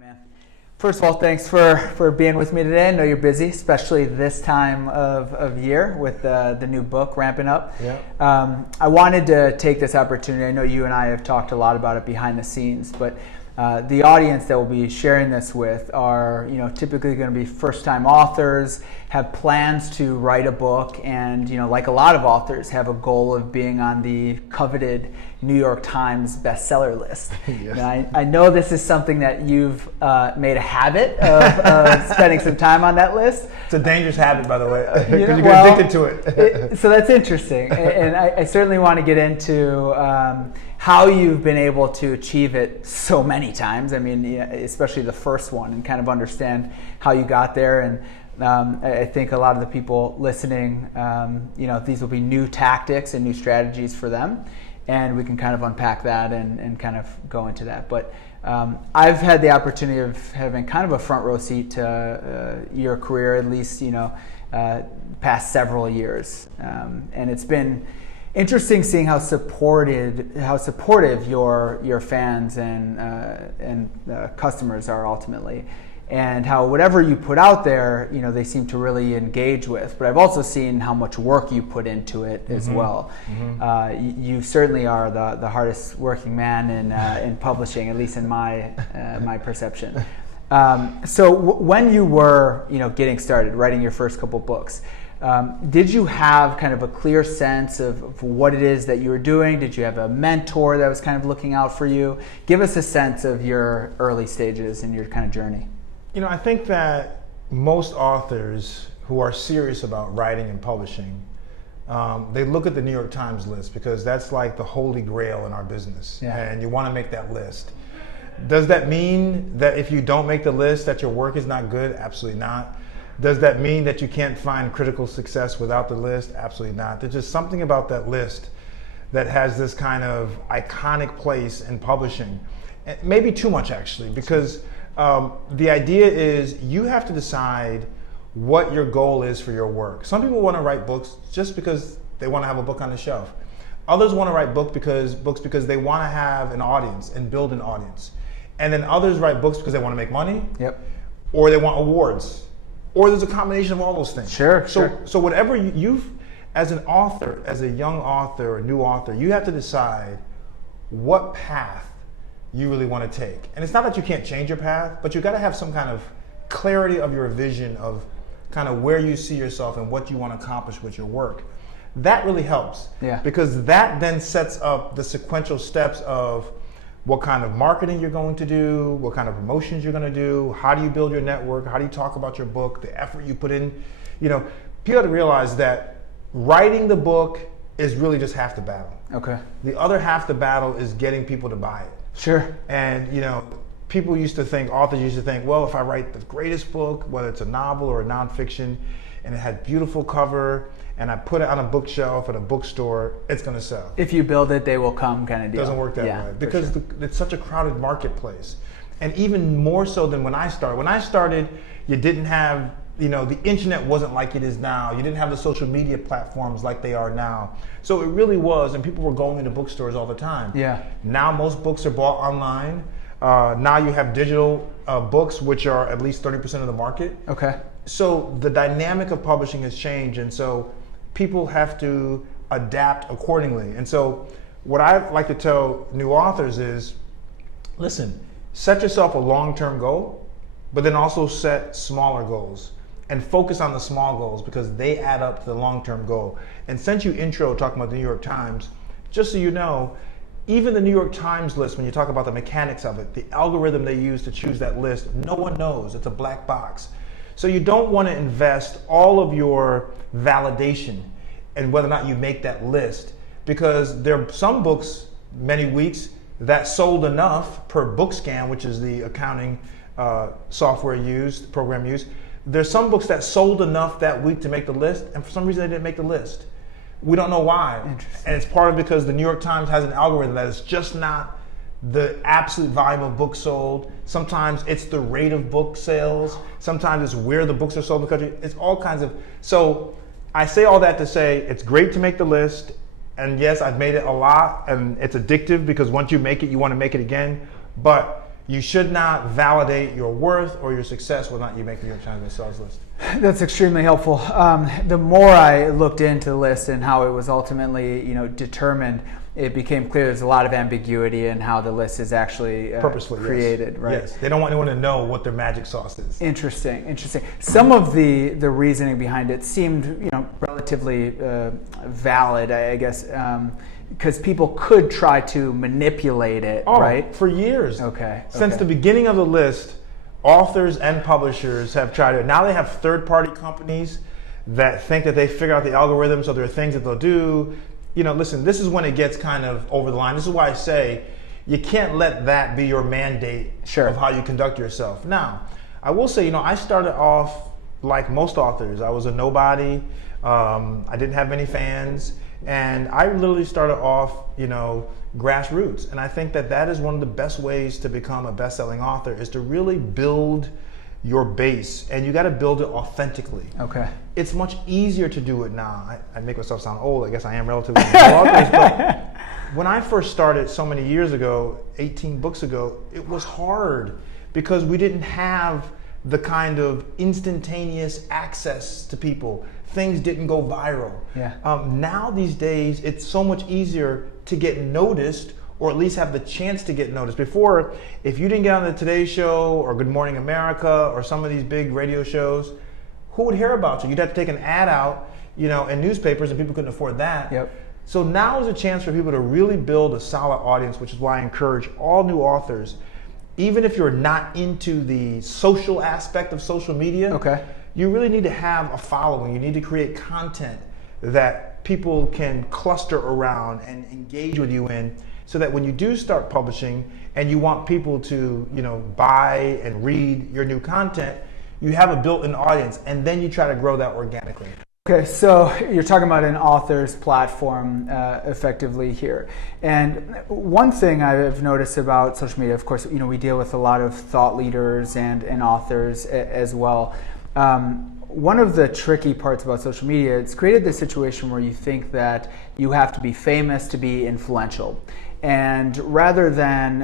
Man. First of all, thanks for being with me today. I know you're busy, especially this time of year with the new book ramping up. Yeah. I wanted to take this opportunity. I know you and I have talked a lot about it behind the scenes, but the audience that we'll be sharing this with are, typically going to be first-time authors, have plans to write a book, and like a lot of authors, have a goal of being on the coveted New York Times bestseller list. Yes. And I know this is something that you've made a habit of spending some time on that list. It's a dangerous habit, by the way, because you get addicted to it. So that's interesting, and I certainly want to get into how you've been able to achieve it so many times. I mean, especially the first one, and kind of understand how you got there. And I think a lot of the people listening, these will be new tactics and new strategies for them, and we can kind of unpack that and kind of go into that. But I've had the opportunity of having kind of a front row seat to your career, at least past several years, and it's been interesting seeing how supportive your fans and customers are ultimately, and how whatever you put out there, they seem to really engage with. But I've also seen how much work you put into it as well. Mm-hmm. You certainly are the hardest working man in publishing, at least in my my perception. So when you were getting started writing your first couple books, did you have kind of a clear sense of what it is that you were doing? Did you have a mentor that was kind of looking out for you? Give us a sense of your early stages and your kind of journey. I think that most authors who are serious about writing and publishing, they look at the New York Times list because that's like the holy grail in our business. Yeah. And you want to make that list. Does that mean that if you don't make the list that your work is not good? Absolutely not. Does that mean that you can't find critical success without the list? Absolutely not. There's just something about that list that has this kind of iconic place in publishing. Maybe too much, actually, because the idea is you have to decide what your goal is for your work. Some people want to write books just because they want to have a book on the shelf. Others want to write books because they want to have an audience and build an audience. And then others write books because they want to make money. Yep. Or they want awards. Or there's a combination of all those things. Sure. So whatever you've, as an author, as a young author, a new author, you have to decide what path you really want to take. And it's not that you can't change your path, but you got to have some kind of clarity of your vision of kind of where you see yourself and what you want to accomplish with your work. That really helps. Yeah. Because that then sets up the sequential steps of what kind of marketing you're going to do, what kind of promotions you're going to do, how do you build your network, how do you talk about your book, the effort you put in. People have to realize that writing the book is really just half the battle. Okay. The other half the battle is getting people to buy it. Sure. And authors used to think, well, if I write the greatest book, whether it's a novel or a nonfiction, and it had beautiful cover, and I put it on a bookshelf at a bookstore, it's going to sell. If you build it, they will come kind of deal. It doesn't work that way because it's such a crowded marketplace. And even more so than when I started. When I started, you didn't have, the internet wasn't like it is now. You didn't have the social media platforms like they are now. So it really was, and people were going into bookstores all the time. Yeah. Now most books are bought online. Now you have digital books, which are at least 30% of the market. Okay. So the dynamic of publishing has changed, and so people have to adapt accordingly. And so what I like to tell new authors is, listen, set yourself a long-term goal, but then also set smaller goals and focus on the small goals because they add up to the long-term goal. And since you intro talking about the New York Times, just so you know, even the New York Times list, when you talk about the mechanics of it, the algorithm they use to choose that list, no one knows. It's a black box. So you don't want to invest all of your validation in whether or not you make that list, because there are some books, many weeks, that sold enough per BookScan, which is the accounting software used, program used. There's some books that sold enough that week to make the list, and for some reason they didn't make the list. We don't know why. And it's part of because the New York Times has an algorithm that is just not the absolute volume of books sold. Sometimes it's the rate of book sales. Sometimes it's where the books are sold in the country. It's all kinds of, so I say all that to say it's great to make the list. And yes, I've made it a lot, and it's addictive because once you make it, you want to make it again. But you should not validate your worth or your success without you making your China bestseller list. That's extremely helpful. The more I looked into the list and how it was ultimately, determined, it became clear there's a lot of ambiguity in how the list is actually Purposefully created. Yes. Right? Yes, they don't want anyone to know what their magic sauce is. Interesting. Some of the reasoning behind it seemed, relatively valid, I guess, because people could try to manipulate it, right? For years. Okay. Since the beginning of the list, authors and publishers have tried it. Now they have third-party companies that think that they figure out the algorithm, so there are things that they'll do. Listen, this is when it gets kind of over the line. This is why I say you can't let that be your mandate of how you conduct yourself. Now, I will say, I started off like most authors. I was a nobody. I didn't have many fans. And I literally started off, grassroots. And I think that is one of the best ways to become a best-selling author, is to really build your base, and you got to build it authentically. Okay. It's much easier to do it now. I make myself sound old. I guess I am relatively new authors, but when I first started so many years ago, 18 books ago, it was hard because we didn't have the kind of instantaneous access to people. Things didn't go viral. Yeah. Now these days, it's so much easier to get noticed, or at least have the chance to get noticed. Before, if you didn't get on the Today Show or Good Morning America or some of these big radio shows, who would hear about you? You'd have to take an ad out, in newspapers, and people couldn't afford that. Yep. So now is a chance for people to really build a solid audience, which is why I encourage all new authors, even if you're not into the social aspect of social media, you really need to have a following. You need to create content that people can cluster around and engage with you in, so that when you do start publishing and you want people to, buy and read your new content, you have a built-in audience, and then you try to grow that organically. Okay, so you're talking about an author's platform effectively here. And one thing I've noticed about social media, of course, we deal with a lot of thought leaders and authors as well. One of the tricky parts about social media, it's created this situation where you think that you have to be famous to be influential. And rather than,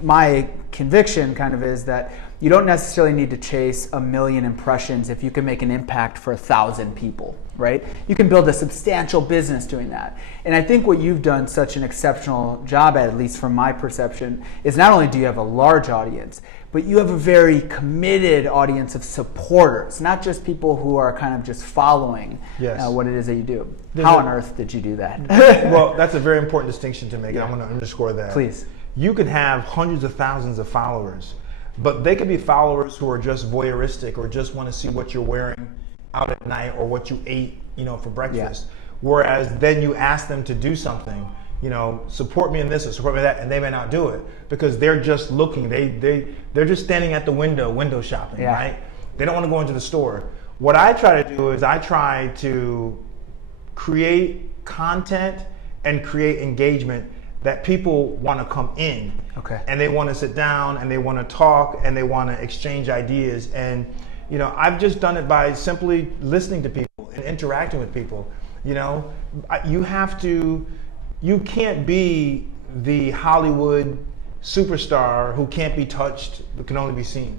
my conviction kind of is that you don't necessarily need to chase 1 million impressions if you can make an impact for 1,000 people, right? You can build a substantial business doing that. And I think what you've done such an exceptional job at least from my perception, is not only do you have a large audience, but you have a very committed audience of supporters, not just people who are kind of just following what it is that you do. How on earth did you do that? Well, that's a very important distinction to make, and I'm going to underscore that. Please. You can have hundreds of thousands of followers, but they could be followers who are just voyeuristic or just want to see what you're wearing out at night or what you ate, for breakfast. Whereas then you ask them to do something, support me in this or support me in that, and they may not do it because they're just looking. They're just standing at the window shopping, right? They don't want to go into the store. What I try to do is I try to create content and create engagement that people want to come in, and they want to sit down and they want to talk and they want to exchange ideas. And I've just done it by simply listening to people and interacting with people. You can't be the Hollywood superstar who can't be touched but can only be seen.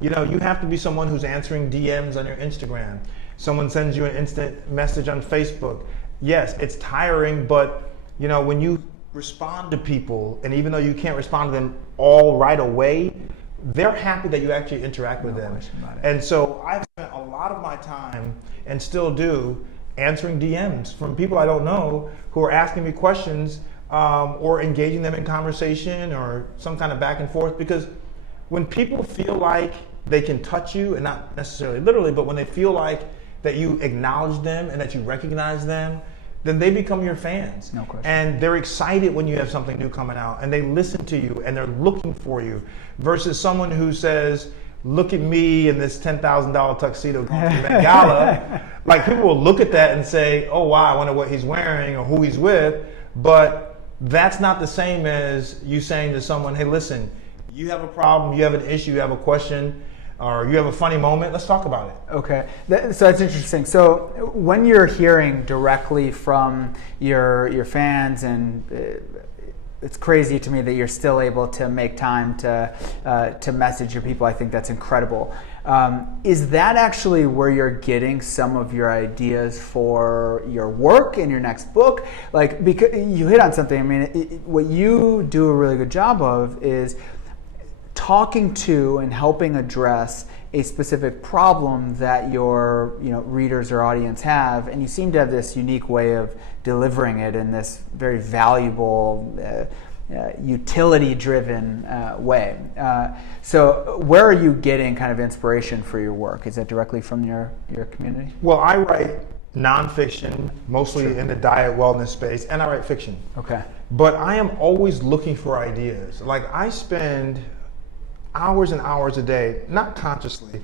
You have to be someone who's answering DMs on your Instagram. Someone sends you an instant message on Facebook. Yes, it's tiring, but when you respond to people, and even though you can't respond to them all right away, they're happy that you actually interact with them. And so I've spent a lot of my time, and still do, answering DMs from people I don't know who are asking me questions, or engaging them in conversation or some kind of back and forth. Because when people feel like they can touch you, and not necessarily literally, but when they feel like that you acknowledge them and that you recognize them, then they become your fans. No question. And they're excited when you have something new coming out, and they listen to you and they're looking for you, versus someone who says, look at me in this $10,000 tuxedo going to the Met Gala. Like, people will look at that and say, oh wow, I wonder what he's wearing or who he's with. But that's not the same as you saying to someone, hey, listen, you have a problem, you have an issue, you have a question, or you have a funny moment, let's talk about it. Okay, so that's interesting. So when you're hearing directly from your fans and it's crazy to me that you're still able to make time to message your people. I think that's incredible. Is that actually where you're getting some of your ideas for your work in your next book? Like, because you hit on something. I mean, what you do a really good job of is talking to and helping address a specific problem that your readers or audience have, and you seem to have this unique way of delivering it in this very valuable, utility-driven way. So where are you getting kind of inspiration for your work? Is that directly from your community? Well, I write nonfiction, mostly in the diet wellness space, and I write fiction. Okay. But I am always looking for ideas. Like, I spend hours and hours a day, not consciously,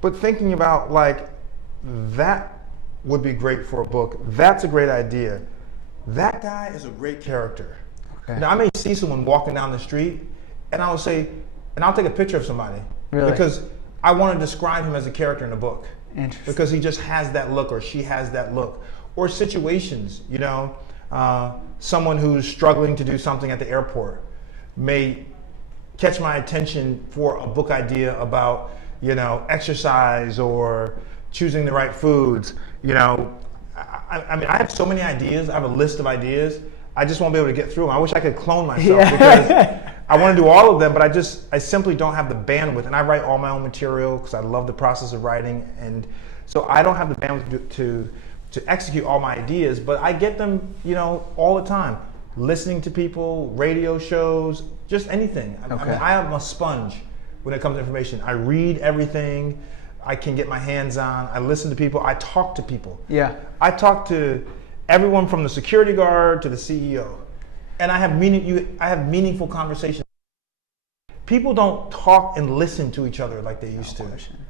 but thinking about, like, that would be great for a book. That's a great idea. That guy is a great character. Okay. Now, I may see someone walking down the street, and I'll say, and I'll take a picture of somebody. Really? Because I want to describe him as a character in a book. Interesting. Because he just has that look, or she has that look. Or situations, someone who's struggling to do something at the airport may catch my attention for a book idea about, exercise or choosing the right foods. I mean, I have so many ideas. I have a list of ideas. I just won't be able to get through them. I wish I could clone myself because I want to do all of them, but I simply don't have the bandwidth. And I write all my own material because I love the process of writing, and so I don't have the bandwidth to execute all my ideas. But I get them, all the time. Listening to people, radio shows, just anything. Okay. I mean, I am a sponge when it comes to information. I read everything I can get my hands on. I listen to people. I talk to people. Yeah. I talk to everyone from the security guard to the CEO, and I have meaningful conversations. People don't talk and listen to each other like they used to,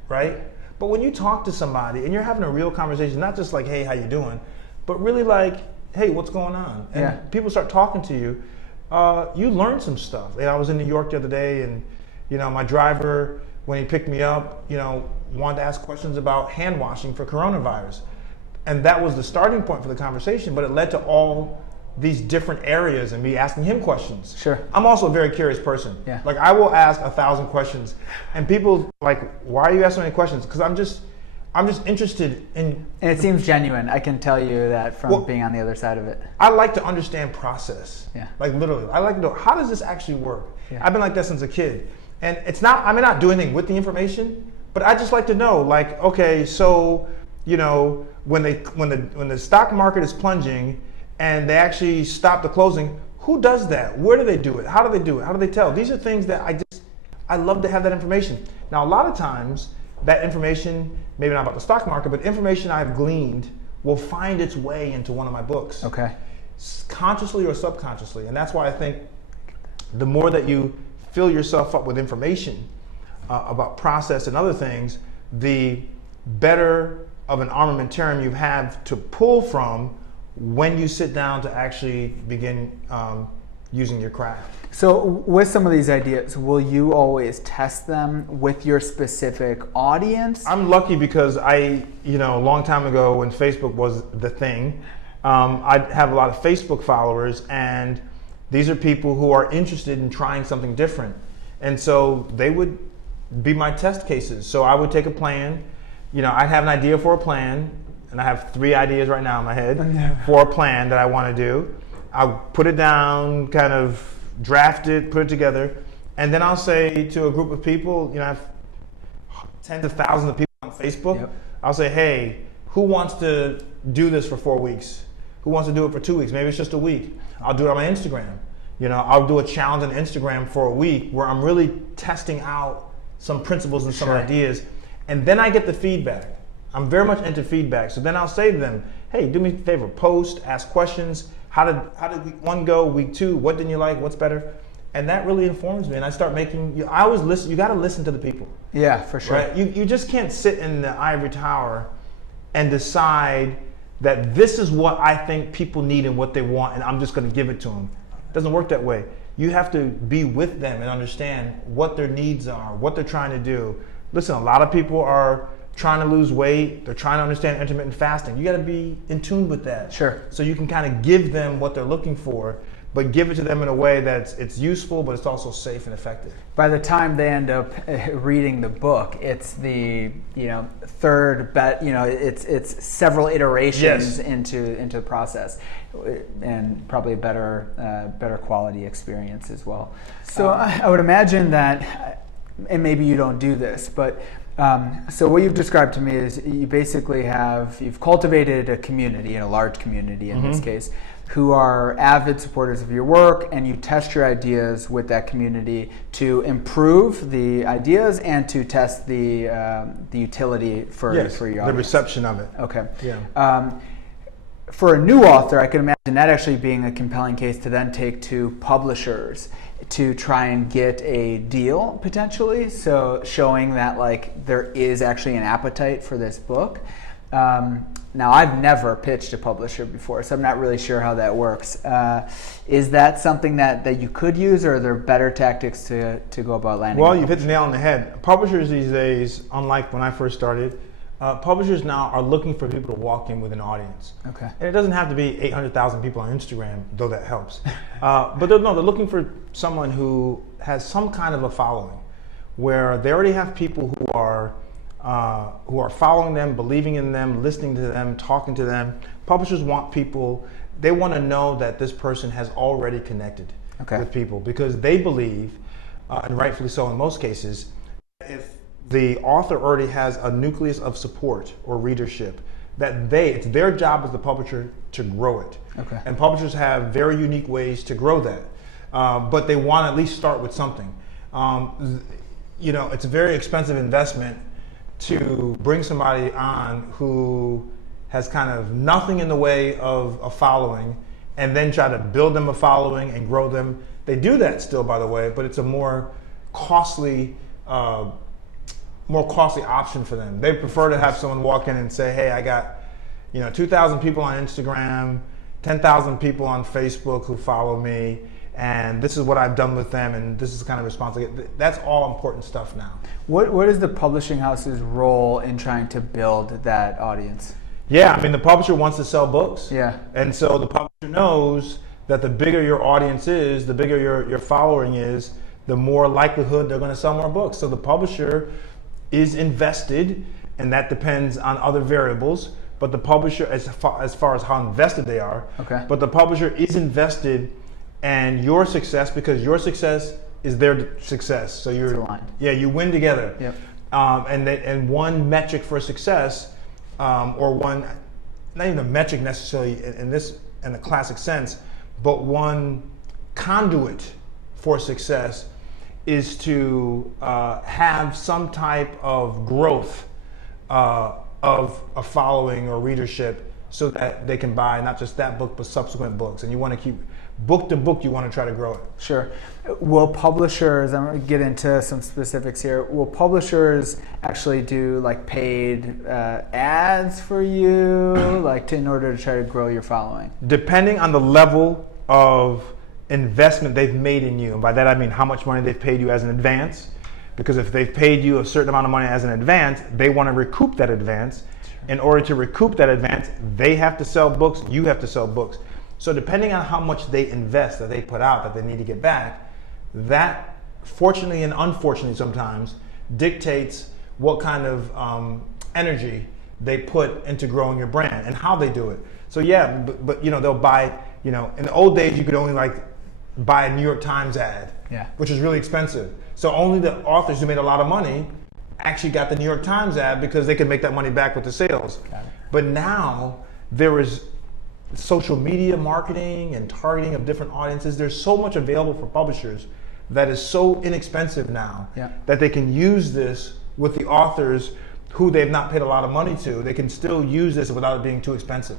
right? But when you talk to somebody and you're having a real conversation, not just like, hey, how you doing, but really like, hey, what's going on? And people start talking to you, you learn some stuff. I was in New York the other day, and my driver, when he picked me up, wanted to ask questions about hand washing for coronavirus. And that was the starting point for the conversation, but it led to all these different areas and me asking him questions. Sure. I'm also a very curious person. Yeah. Like, I will ask 1,000 questions, and people like, why are you asking so many questions? Because I'm just interested in. And it seems genuine. I can tell you that from being on the other side of it. I like to understand process. Yeah. Like, literally, I like to know, how does this actually work? Yeah. I've been like that since a kid, and I may not do anything with the information, but I just like to know, like, okay, so when the stock market is plunging and they actually stop the closing, who does that? Where do they do it? How do they do it? How do they tell? These are things that I love to have that information. Now, a lot of times that information, maybe not about the stock market, but information I've gleaned will find its way into one of my books. Okay. Consciously or subconsciously. And that's why I think the more that you fill yourself up with information about process and other things, the better of an armamentarium you have to pull from when you sit down to actually begin using your craft. So with some of these ideas, will you always test them with your specific audience? I'm lucky because a long time ago when Facebook was the thing, I have a lot of Facebook followers, and these are people who are interested in trying something different. And so they would be my test cases. So I would take a plan, I'd have an idea for a plan, and I have 3 ideas right now in my head for a plan that I want to do. I'll put it down, kind of draft it, put it together, and then I'll say to a group of people, I have tens of thousands of people on Facebook. Yep. I'll say, hey, who wants to do this for 4 weeks? Who wants to do it for 2 weeks? Maybe it's just a week. I'll do it on my Instagram. I'll do a challenge on Instagram for a week where I'm really testing out some principles and some ideas, and then I get the feedback. I'm very much into feedback. So then I'll say to them, hey, do me a favor, post, ask questions. How did week 1 go? Week 2, what didn't you like? What's better? And that really informs me. And I start making, I always listen. You got to listen to the people. Yeah, for sure. Right? You just can't sit in the ivory tower and decide that this is what I think people need and what they want, and I'm just going to give it to them. It doesn't work that way. You have to be with them and understand what their needs are, what they're trying to do. Listen, a lot of people are trying to lose weight. They're trying to understand intermittent fasting. You got to be in tune with that. Sure. So you can kind of give them what they're looking for. but give it to them in a way that's it's useful, but it's also safe and effective. By the time they end up reading the book, it's the third it's several iterations into the process, and probably a better quality experience as well. So I would imagine that, and maybe you don't do this, but so what you've described to me is you basically you've cultivated a community, a large community in this case, who are avid supporters of your work, and you test your ideas with that community to improve the ideas and to test the utility for your audience. The reception of it. Okay. Yeah. For a new author, I can imagine that actually being a compelling case to then take to publishers to try and get a deal potentially, so showing that there is actually an appetite for this book. Now, I've never pitched a publisher before, so I'm not really sure how that works. Is that something that you could use, or are there better tactics to go about landing? Well, you've hit the nail on the head. Publishers these days, unlike when I first started, publishers now are looking for people to walk in with an audience. Okay. And it doesn't have to be 800,000 people on Instagram, though that helps. But they're looking for someone who has some kind of a following, where they already have people who are following them, believing in them, listening to them, talking to them. Publishers want people, they want to know that this person has already connected with people, because they believe, and rightfully so in most cases, if the author already has a nucleus of support or readership, that it's their job as the publisher to grow it. Okay. And publishers have very unique ways to grow that, but they want to at least start with something. It's a very expensive investment to bring somebody on who has kind of nothing in the way of a following, and then try to build them a following and grow them. They do that still, by the way, but it's a more costly option for them. They prefer to have someone walk in and say, hey, I got 2,000 people on Instagram, 10,000 people on Facebook who follow me, and this is what I've done with them, and this is the kind of response I get. That's all important stuff now. What is the publishing house's role in trying to build that audience? Yeah, the publisher wants to sell books. Yeah. And so the publisher knows that the bigger your audience is, the bigger your following is, the more likelihood they're going to sell more books. So the publisher is invested, and that depends on other variables, but the publisher, as far as how invested they are, but the publisher is invested and your success, because your success is their success. So you win together. Yep. And one metric for success, or one, not even a metric necessarily in the classic sense, but one conduit for success is to have some type of growth of a following or readership, so that they can buy not just that book but subsequent books. And you want to keep book to book, you want to try to grow it. Sure. Will publishers, I'm going to get into some specifics here, will publishers actually do paid ads for you, in order to try to grow your following? Depending on the level of investment they've made in you, and by that I mean how much money they've paid you as an advance, because if they've paid you a certain amount of money as an advance, they want to recoup that advance. In order to recoup that advance, they have to sell books, you have to sell books. So depending on how much they invest, that they put out, that they need to get back, that fortunately and unfortunately sometimes dictates what kind of energy they put into growing your brand and how they do it. So yeah, but they'll buy, in the old days you could only buy a New York Times ad, which is really expensive. So only the authors who made a lot of money actually got the New York Times ad, because they could make that money back with the sales. But now there is social media marketing and targeting of different audiences. There's so much available for publishers that is so inexpensive now that they can use this with the authors who they've not paid a lot of money to. They can still use this without it being too expensive.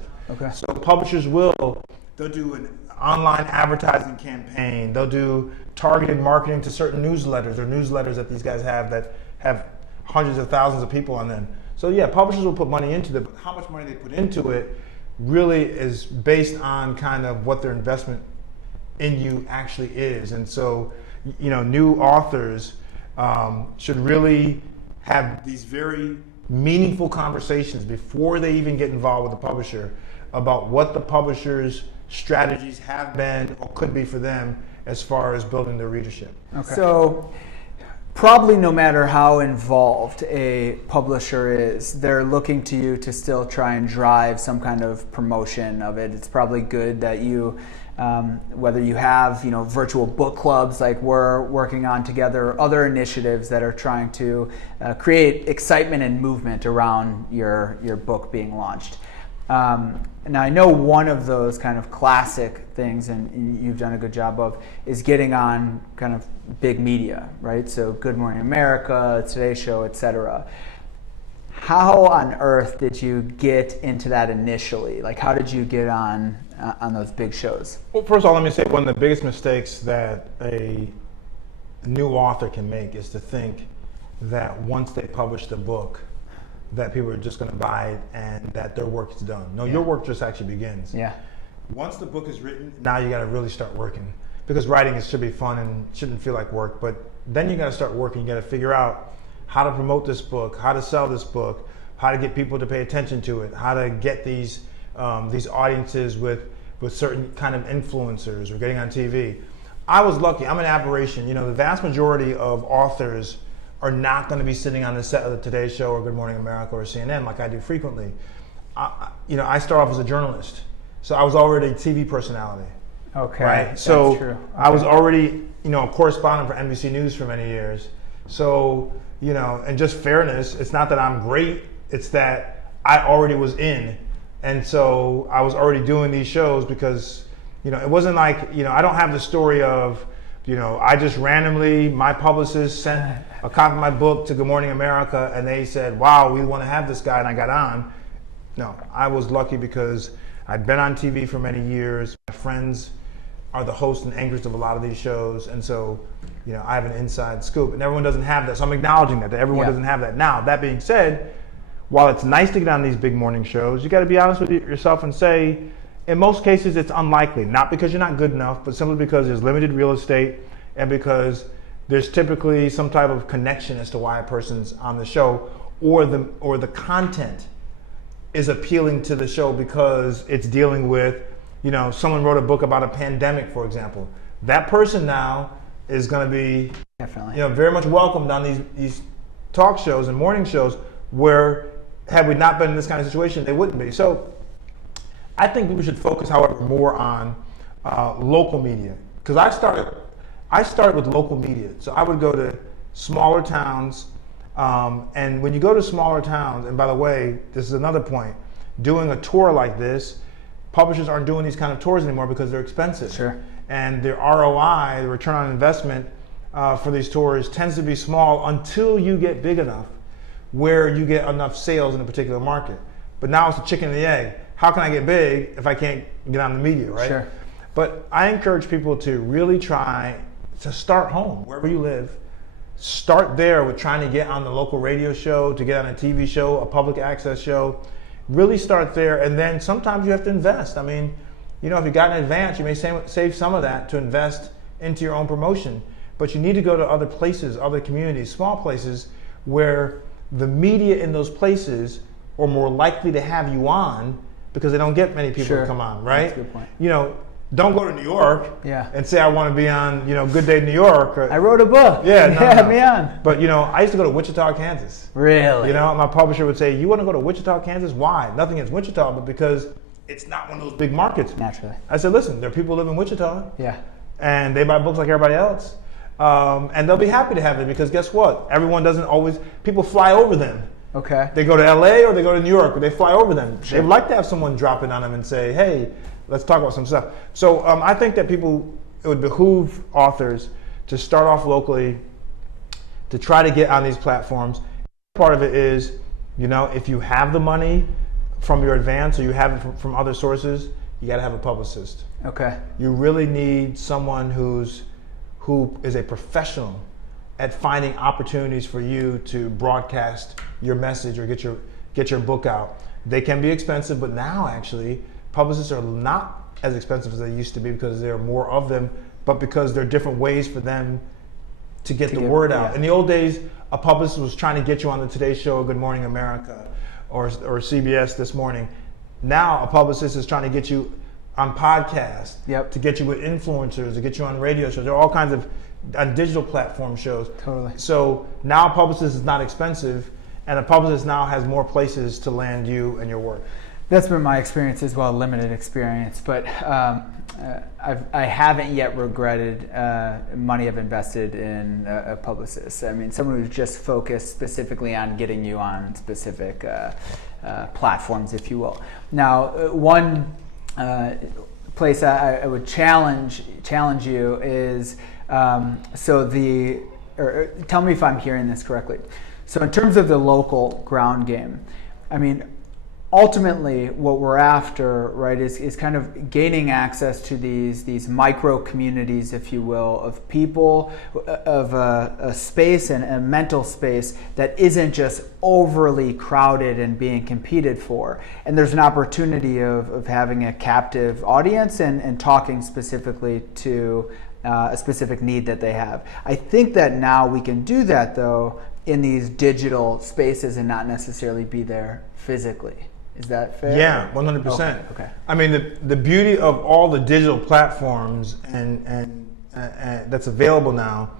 So publishers they'll do an online advertising campaign. They'll do targeted marketing to certain newsletters that these guys have that have hundreds of thousands of people on them. So yeah, publishers will put money into it, but how much money they put into it really is based on kind of what their investment in you actually is. And so, new authors should really have these very meaningful conversations before they even get involved with the publisher about what the publisher's strategies have been or could be for them as far as building their readership. Okay. So probably no matter how involved a publisher is, they're looking to you to still try and drive some kind of promotion of it. It's probably good that you, whether you have virtual book clubs like we're working on together, other initiatives that are trying to create excitement and movement around your book being launched. Now I know one of those kind of classic things, and you've done a good job of, is getting on kind of big media, right? So Good Morning America, Today Show, etc. How on earth did you get into that initially? Like, how did you get on those big shows? Well, first of all, let me say one of the biggest mistakes that a new author can make is to think that once they publish the book, that people are just going to buy it and that their work is done. No, your work just actually begins. Yeah. Once the book is written, now you got to really start working, because writing should be fun and shouldn't feel like work. But then you got to start working. You got to figure out how to promote this book, how to sell this book, how to get people to pay attention to it, how to get these audiences with certain kind of influencers or getting on TV. I was lucky. I'm an aberration. The vast majority of authors are not going to be sitting on the set of the Today Show or Good Morning America or CNN like I do frequently. I start off as a journalist, so I was already a TV personality. Okay, right. That's so true. Okay. I was already, a correspondent for NBC News for many years. So and just fairness, it's not that I'm great; it's that I already was in, and so I was already doing these shows because it wasn't like I don't have the story of I just randomly, my publicist sent a copy of my book to Good Morning America and they said, wow, we want to have this guy, and I got on. No, I was lucky because I'd been on TV for many years. My friends are the hosts and anchors of a lot of these shows, and so I have an inside scoop, and everyone doesn't have that. So I'm acknowledging that everyone doesn't have that. Now, that being said, while it's nice to get on these big morning shows, you got to be honest with yourself and say, in most cases, it's unlikely. Not because you're not good enough, but simply because there's limited real estate and because there's typically some type of connection as to why a person's on the show, or the content is appealing to the show because it's dealing with, someone wrote a book about a pandemic, for example. That person now is going to be definitely very much welcomed on these talk shows and morning shows where, had we not been in this kind of situation, they wouldn't be. So I think people should focus, however, more on local media, because I started with local media. So I would go to smaller towns, and when you go to smaller towns, and by the way, this is another point, doing a tour like this, publishers aren't doing these kind of tours anymore because they're expensive. Sure. And the ROI, the return on investment for these tours tends to be small until you get big enough where you get enough sales in a particular market. But now it's the chicken and the egg. How can I get big if I can't get on the media, right? Sure. But I encourage people to really try to start home, wherever you live. Start there with trying to get on the local radio show, to get on a TV show, a public access show. Really start there, and then sometimes you have to invest. I mean, if you got in advance, you may save some of that to invest into your own promotion. But you need to go to other places, other communities, small places, where the media in those places are more likely to have you on, because they don't get many people to come on, right? That's a good point. Don't go to New York Yeah. and say I want to be on, Good Day New York. I wrote a book. Yeah, no, Have me on. But I used to go to Wichita, Kansas. Really? My publisher would say, "You want to go to Wichita, Kansas? Why?" Nothing against Wichita, but because it's not one of those big markets. Naturally. I said, "Listen, there are people who live in Wichita, Yeah. and they buy books like everybody else, and they'll be happy to have it, because guess what? Everyone doesn't always. People fly over them. Okay. They go to LA or they go to New York, or they fly over them. Sure. They'd like to have someone drop in on them and say, hey, let's talk about some stuff. So I think that it would behoove authors to start off locally, to try to get on these platforms. Part of it is, if you have the money from your advance, or you have it from other sources, you got to have a publicist. Okay. You really need someone who is a professional at finding opportunities for you to broadcast your message or get your book out. They can be expensive, but now actually publicists are not as expensive as they used to be, because there are more of them, but because there are different ways for them to get the word out. Yeah. In the old days, a publicist was trying to get you on the Today Show or Good Morning America or CBS This Morning. Now a publicist is trying to get you on podcasts, Yep. to get you with influencers, to get you on radio shows. There are all kinds of on digital platform shows. Totally. So now a publicist is not expensive, and a publicist now has more places to land you and your work. That's been my experience as well, limited experience, but I haven't yet regretted money I've invested in a publicist. I mean, someone who's just focused specifically on getting you on specific platforms, if you will. Now, one place I would challenge you is tell me if I'm hearing this correctly. So in terms of the local ground game, I mean, ultimately what we're after, right, is kind of gaining access to these micro communities, if you will, of people, of a space and a mental space that isn't just overly crowded and being competed for. And there's an opportunity of having a captive audience and talking specifically to a specific need that they have. I think that now we can do that, though, in these digital spaces and not necessarily be there physically. Is that fair? Yeah, 100%. Okay. I mean, the beauty of all the digital platforms and that's available now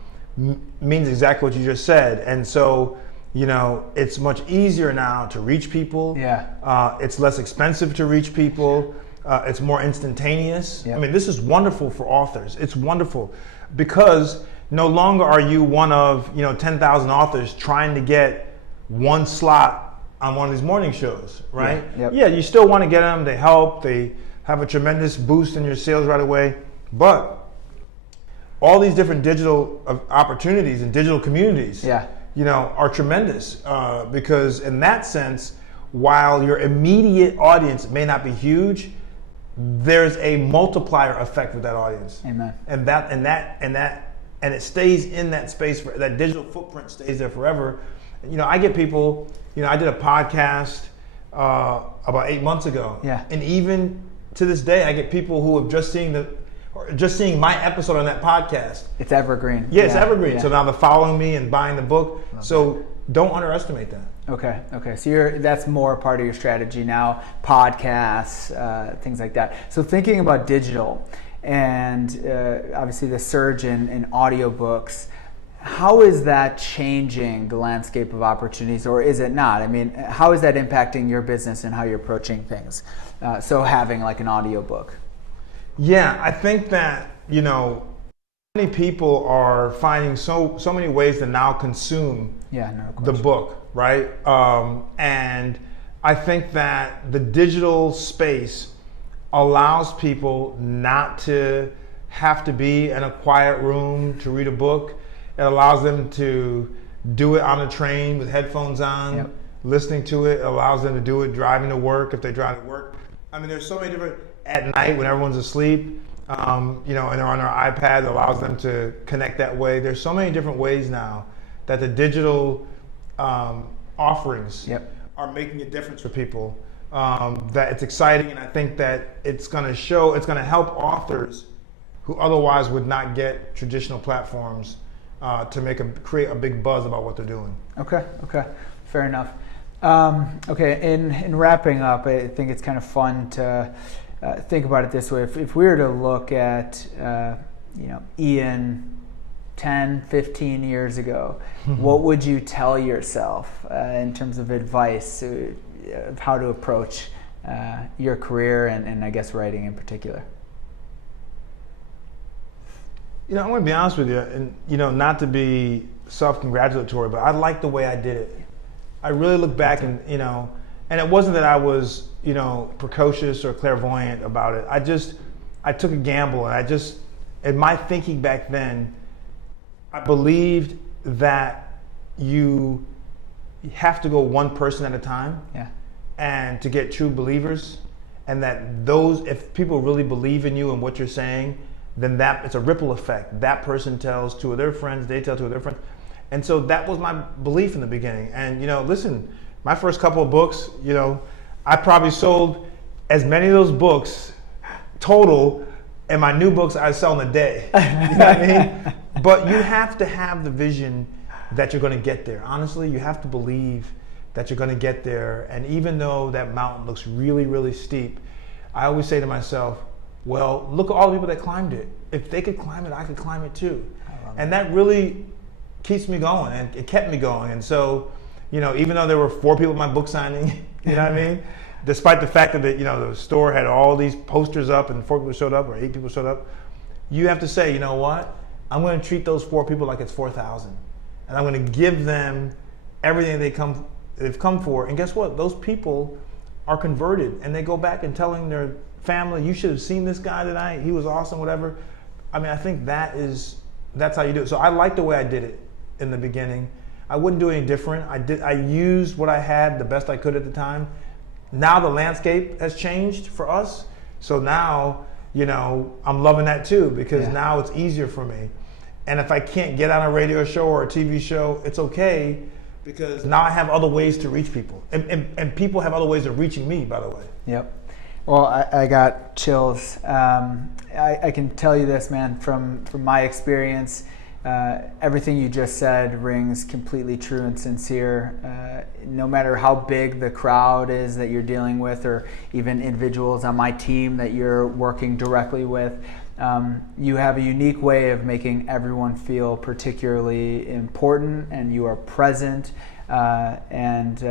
means exactly what you just said. And so, you know, it's much easier now to reach people. Yeah. It's less expensive to reach people. It's more instantaneous. Yep. I mean, this is wonderful for authors. It's wonderful because no longer are you one of 10,000 authors trying to get one slot on one of these morning shows, right? Yeah, yep. Yeah, you still want to get them. They help. They have a tremendous boost in your sales right away. But all these different digital opportunities and digital communities, Yeah. are tremendous because in that sense, while your immediate audience may not be huge, there's a multiplier effect with that audience. Amen. And it stays in that space. That digital footprint stays there forever. I get people. I did a podcast about 8 months ago. Yeah. And even to this day, I get people who have just seeing my episode on that podcast. It's evergreen. Yeah, it's evergreen. Yeah. So now they're following me and buying the book. So don't underestimate that. Okay. So that's more part of your strategy now, podcasts, things like that. So thinking about digital and obviously the surge in audiobooks, how is that changing the landscape of opportunities, or is it not? I mean, how is that impacting your business and how you're approaching things? So having like an audiobook. Yeah, I think that, many people are finding so many ways to now consume the book, right? And I think that the digital space allows people not to have to be in a quiet room to read a book. It allows them to do it on a train with headphones on, listening to it. It allows them to do it driving to work if they drive to work. I mean, there's so many different, at night when everyone's asleep, and they're on their iPad, it allows them to connect that way. There's so many different ways now that the digital offerings are making a difference for people, that it's exciting, and I think that it's going to help authors who otherwise would not get traditional platforms to create a big buzz about what they're doing. Okay, fair enough. In wrapping up, I think it's kind of fun to think about it this way. If we were to look at Ian 10, 15 years ago, what would you tell yourself in terms of advice of how to approach your career and I guess writing in particular? I'm going to be honest with you, and not to be self-congratulatory, but I like the way I did it. I really look back and it wasn't that I was precocious or clairvoyant about it. I took a gamble, and in my thinking back then, I believed that you have to go one person at a time, and to get true believers, and that if people really believe in you and what you're saying, then it's a ripple effect. That person tells two of their friends, they tell two of their friends. And so that was my belief in the beginning. And, listen, my first couple of books, I probably sold as many of those books total, and my new books I sell in a day. You know what I mean? But you have to have the vision that you're going to get there. Honestly, you have to believe that you're going to get there. And even though that mountain looks really, really steep, I always say to myself, Well, look at all the people that climbed it. If they could climb it, I could climb it too. And that really keeps me going, and it kept me going. And so, even though there were 4 people at my book signing, you know what I mean? Despite the fact that the store had all these posters up and 4 people showed up or 8 people showed up, you have to say, you know what? I'm going to treat those 4 people like it's 4,000, and I'm going to give them everything they've come for. And guess what? Those people are converted, and they go back and telling their family, you should have seen this guy tonight. He was awesome, whatever. I mean, I think that's how you do it. So I like the way I did it in the beginning. I wouldn't do any different. I used what I had the best I could at the time. Now the landscape has changed for us. So now, I'm loving that too, because now it's easier for me. And if I can't get on a radio show or a TV show, it's okay, because now I have other ways to reach people. And people have other ways of reaching me, by the way. Yep. Well, I got chills. I can tell you this, man, from my experience, everything you just said rings completely true and sincere. No matter how big the crowd is that you're dealing with, or even individuals on my team that you're working directly with, you have a unique way of making everyone feel particularly important, and you are present, and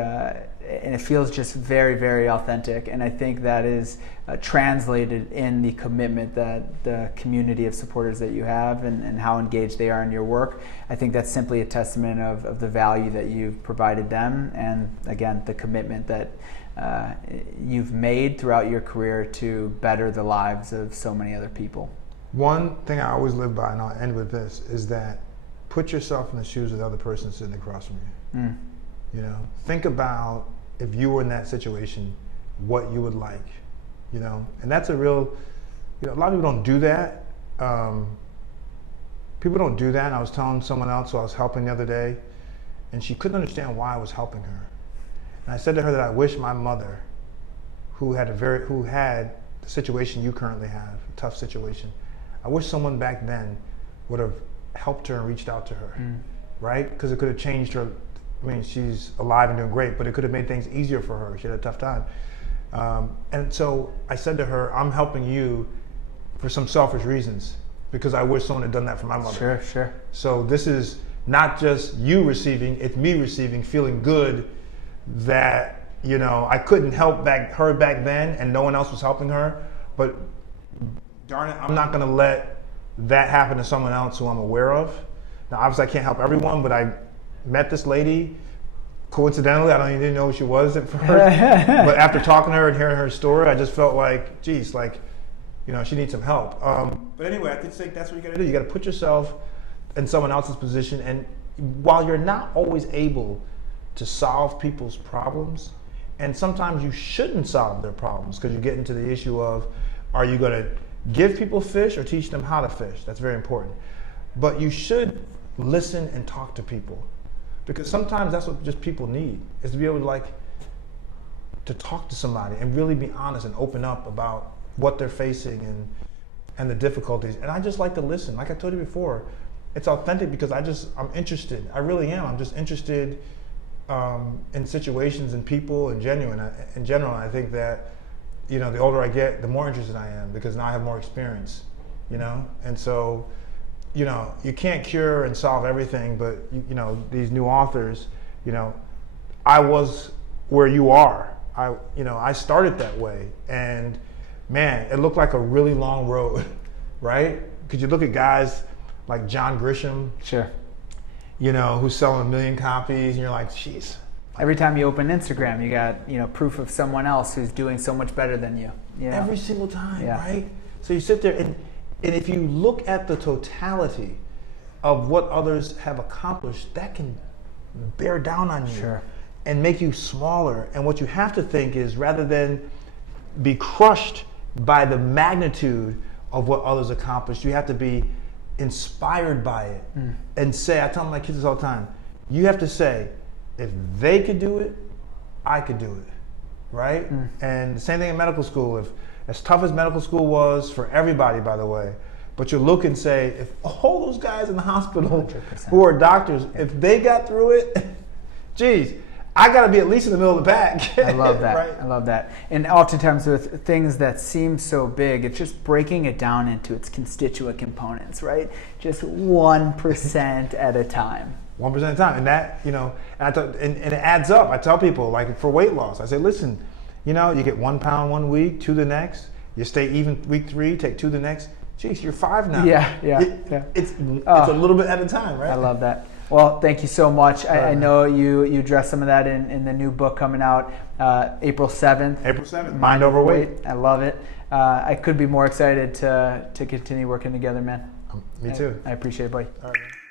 it feels just very, very authentic. And I think that is translated in the commitment that the community of supporters that you have, and how engaged they are in your work. I think that's simply a testament of the value that you've provided them, and again, the commitment that you've made throughout your career to better the lives of so many other people. One thing I always live by, and I'll end with this, is that put yourself in the shoes of the other person sitting across from you. Think about, if you were in that situation, what you would like, and that's a real, a lot of people don't do that. People don't do that. And I was telling someone else who I was helping the other day, and she couldn't understand why I was helping her. And I said to her that I wish my mother, who had the situation you currently have, a tough situation, I wish someone back then would have helped her and reached out to her, right? Because it could have changed her. I mean, she's alive and doing great, but it could have made things easier for her. She had a tough time. And so I said to her, I'm helping you for some selfish reasons, because I wish someone had done that for my mother. Sure. So this is not just you receiving, it's me receiving, feeling good that, I couldn't help her back then, and no one else was helping her. But darn it, I'm not going to let that happen to someone else who I'm aware of. Now, obviously, I can't help everyone, but I met this lady coincidentally. I don't even know who she was at first. But after talking to her and hearing her story, I just felt like, geez, she needs some help. But anyway, I think that's what you got to do. You got to put yourself in someone else's position. And while you're not always able to solve people's problems, and sometimes you shouldn't solve their problems, because you get into the issue of, are you going to give people fish or teach them how to fish? That's very important. But you should listen and talk to people, because sometimes that's what just people need, is to be able to talk to somebody and really be honest and open up about what they're facing and the difficulties. And I just like to listen. Like I told you before, it's authentic because I'm interested. I really am. I'm just interested in situations and people in general. I think that, the older I get, the more interested I am, because now I have more experience, And so, you can't cure and solve everything, but these new authors, I was where you are. I started that way, and man, it looked like a really long road, right? Because you look at guys like John Grisham, sure, who's selling 1 million copies, and you're like, jeez. Every time you open Instagram, you got proof of someone else who's doing so much better than you. Every single time, right? So you sit there, and if you look at the totality of what others have accomplished, that can bear down on you. Sure. And make you smaller. And what you have to think is, rather than be crushed by the magnitude of what others accomplished, you have to be inspired by it. And say, I tell my kids this all the time, you have to say, if they could do it, I could do it, right? And the same thing in medical school. If as tough as medical school was for everybody, by the way, but you look and say, if all those guys in the hospital 100%. who are doctors, if they got through it, geez, I got to be at least in the middle of the pack. I love that. Right? I love that. And oftentimes with things that seem so big, it's just breaking it down into its constituent components, right? Just 1% at a time. 1% at a time, and that, you know, and it adds up. I tell people, like for weight loss, I say, listen, you know, you get 1 pound 1 week, 2 the next. You stay even week 3, take 2 the next. Jeez, you're 5 now. Yeah. It's a little bit at a time, right? I love that. Well, thank you so much. I know you address some of that in the new book coming out April 7th. April 7th, Mind Over Weight. I love it. I could be more excited to continue working together, man. Me too. I appreciate it, buddy. All right, man.